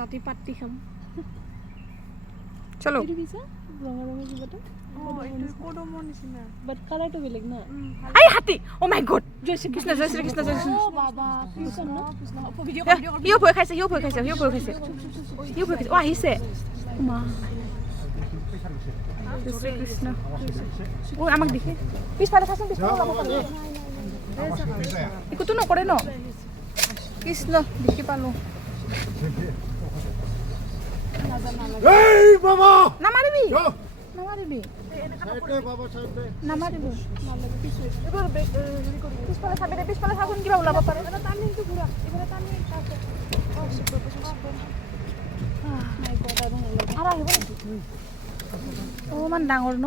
ৰাতি পাৰ্টি খাম চলো এইটো কিছা ৰঙা ৰঙা কিবাটা এইটো কোডমৰ নিচিনা বাট কালাৰটো বেলেগ না আই হাতী ও মাই গড জয় শ্ৰী কৃষ্ণ জয় শ্ৰী কৃষ্ণ জয় শ্ৰী ও বাবা কৃষ্ণ কৃষ্ণ ভিডিও হিও ভয় খাইছে হিও ভয় খাইছে ও আহিছে মা শ্ৰী কৃষ্ণ ও আমাক দেখে পিছফালে চাচোন পিছফালে যাব পাৰে একোতো নকৰে ন কৃষ্ণ দেখি পালো এই বাবা নামাৰিবি যা নামাৰিবি সাইডে বাবা সাইডে নামাৰিবি এবাৰ পিছফালে চাচোন কিবা ওলাব পাৰে টাৰ্নিংটো ঘুৰা এবাৰে টাৰ্নিং আছে মাই গড আৰু আহিব নেকি অ মান ডাঙৰ ন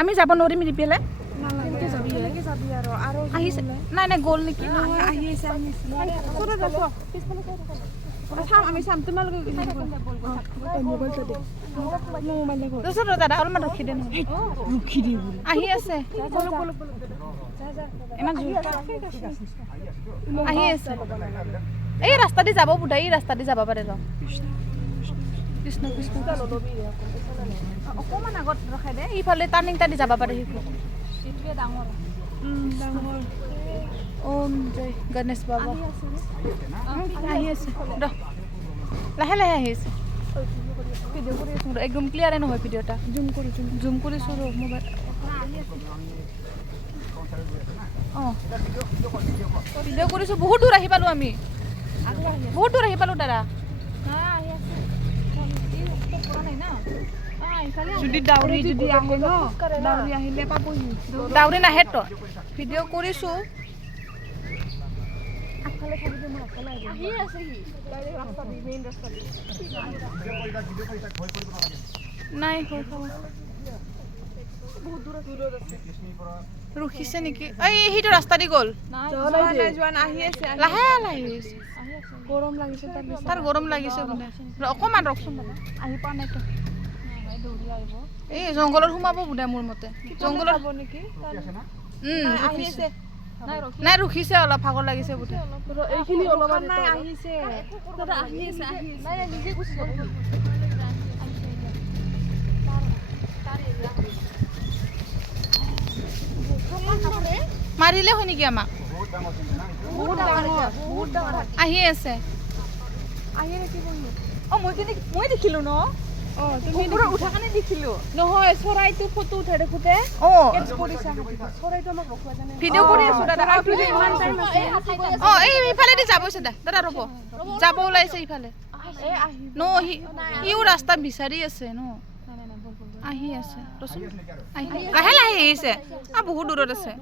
আমি যাব নোৱাৰিম ৰিপেলে কেনেকৈ যাবি আৰু আহিছে নাই নাই গ'ল নেকি আহি আছে পিছফালে চাম আমি চাম তোমালোকে মোবাইলটো দে মোবাইল দে তাৰপিছত দাদা অলপমান ৰখি দে নহয় ৰখি দি আহি আছে ইমান জোৰ আহি আছে এই ৰাস্তা দি যাব বুধা এই ৰাস্তা দি যাব পাৰে ৰ কৃষ্ণ কৃষ্ণ অকণমান আগত ৰখাই দে ইফালে টাৰ্ণিংটা দি যাব পাৰে সেইটোৱে ডাঙৰ ডাঙৰ ওম জয় গণেশ বাবা আহি আছে ৰ লাহে লাহে আহি আছে ভিডিঅ' কৰি আছোঁ একদম ক্লিয়াৰে নহয় ভিডিঅ'টা জুম কৰিছোঁ ৰ মোবাইল অঁ ভিডিঅ' কৰিছোঁ বহুত দূৰ আহি পালোঁ আমি বহুত দূৰ আহি পালোঁ দাদা যদি দাউৰি যদি আহে ন দাউৰি আহিলে পাবহি দাউৰি নাহে তো ভিডিঅ' কৰিছোঁ নাই ৰখিছে নেকি এই সেইটো ৰাস্তা দি গ'ল লাহে লাহে গৰম লাগিছে তাৰ গৰম লাগিছে বোলে অকণমান ৰখচোন দাদা আহি পোৱা নাই তো এই জংঘলত সোমাব বোধে মোৰ মতে জংঘলত নেকি ৰখিছে নাই ৰখিছে অলপ ভাগৰ লাগিছে বোধে এইখিনি অলপ আহিছে নিজে গুচি যাব মাৰিলে হয় নেকি আমাক বহুত ডাঙৰ আহি আছে আহি থাকিব মই দেখিলো ন তুমি উঠা কাৰণে দেখিলো নহয় চৰাইটো ফটো উঠাই দেখোঁতে চৰাইটো আমাক ৰখোৱা জানে ভিডিঅ' কৰি আছো দাদা ইমান টাইম আছে এই ইফালেদি যাব আছে দাদা ৰ'ব যাব ওলাইছে ইফালে ন সিও ৰাস্তা বিচাৰি আছে ন আহি আছে লাহে লাহে আহিছে বহুত দূৰত আছে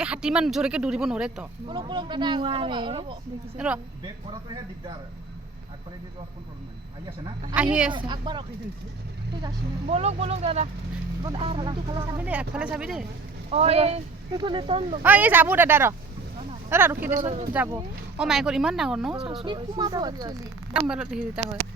এই হাতীমান জোৰেকে দৌৰিব নোৱাৰে তো আহি আছে বলক দাদা একফালে চাবি দে সেইফালে এই যাব দাদা দাদা ৰখি দেচোন যাব মাই গড ইমান ডাঙৰ ন মোবাইলত দেখি হয়